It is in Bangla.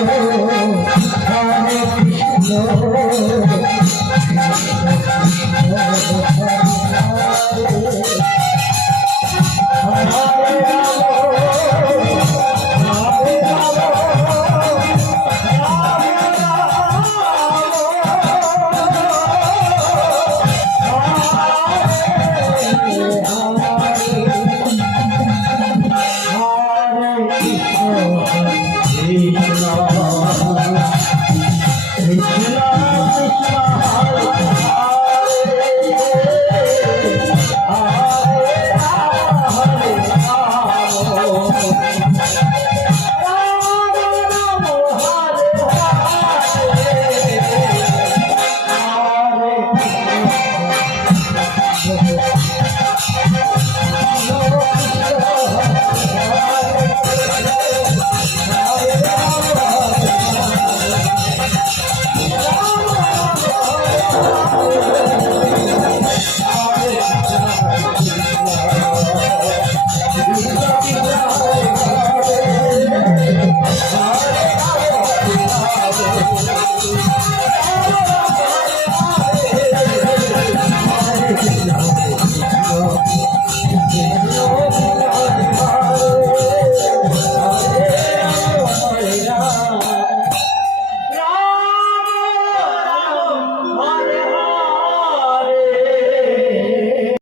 কৃষ্ণ